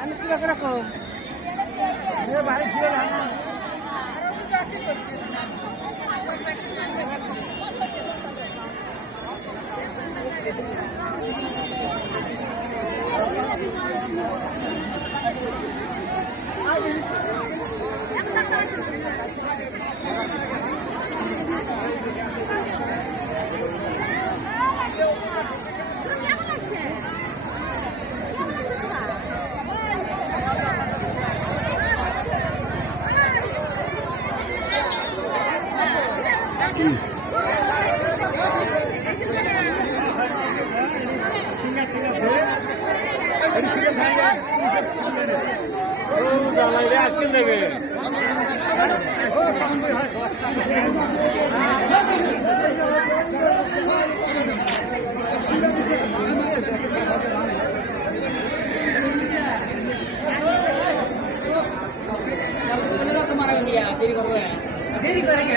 আমি কি রকম বাড়ি ছিল না देरी करेंगे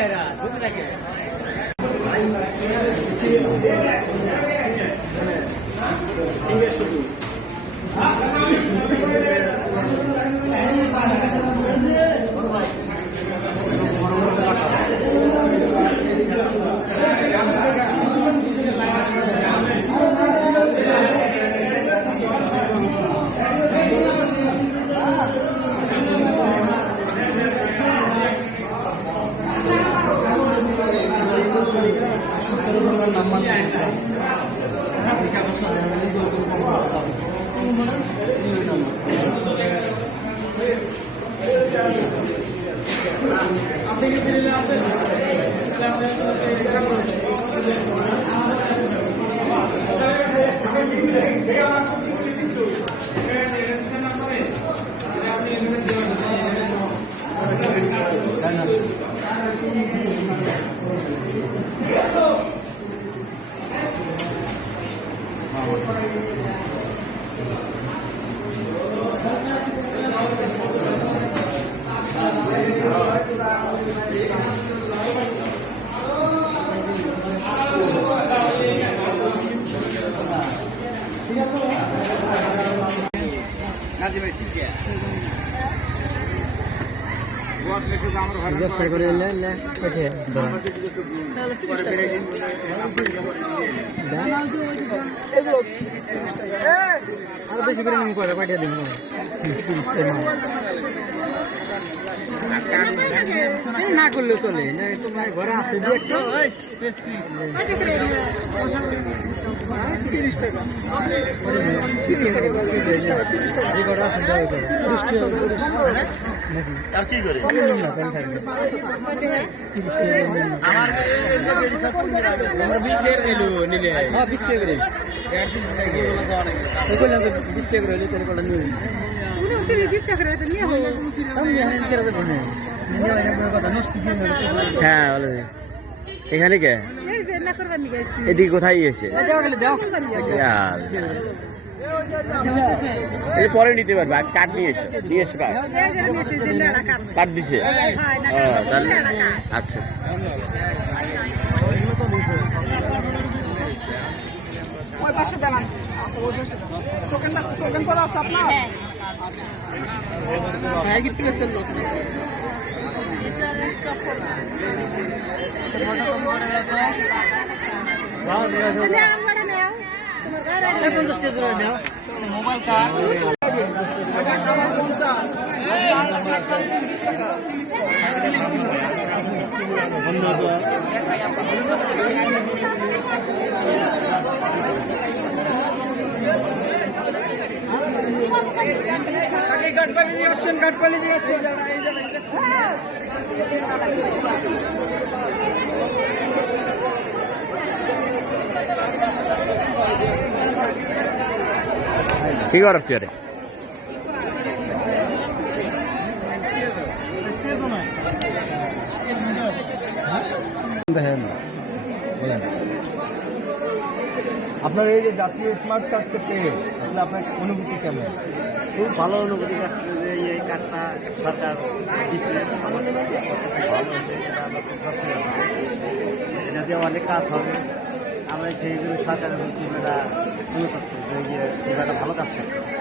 না করলে চলে তোমার ঘরে আছে যে একটা 30 টাকা আর কি করে আমার 20 টাকা নিলো নিলে হ্যাঁ 20 টাকা করে 20 টাকা করে তাহলে কটা নিয়ে উনি 20 টাকা করে নিয়ে হলো আমি এখানে করে দেব না হ্যাঁ বলো এখানে কে এদিকে কোথায় এসে পরে নিতে পারবে আর কার্ড নিয়ে এসে কার্ড দিছে আচ্ছা মোবাইল কার্ড गटपाली जी ऑप्शन কি করছিস রে আপনার এই যে জাতীয় স্মার্ট কার্ডটা পেয়ে আসলে আপনার অনুভূতি কেমন? খুব ভালো অনুভূতি আসছে যে এই কার্ডটা সরকার দিচ্ছে আমাদের ভালো হয়েছে, এটা দিয়ে অনেক কাজ হবে। আমরা সেইগুলো সরকারের প্রতি অনুরোধ করছি যে ভালো কাজ করতে।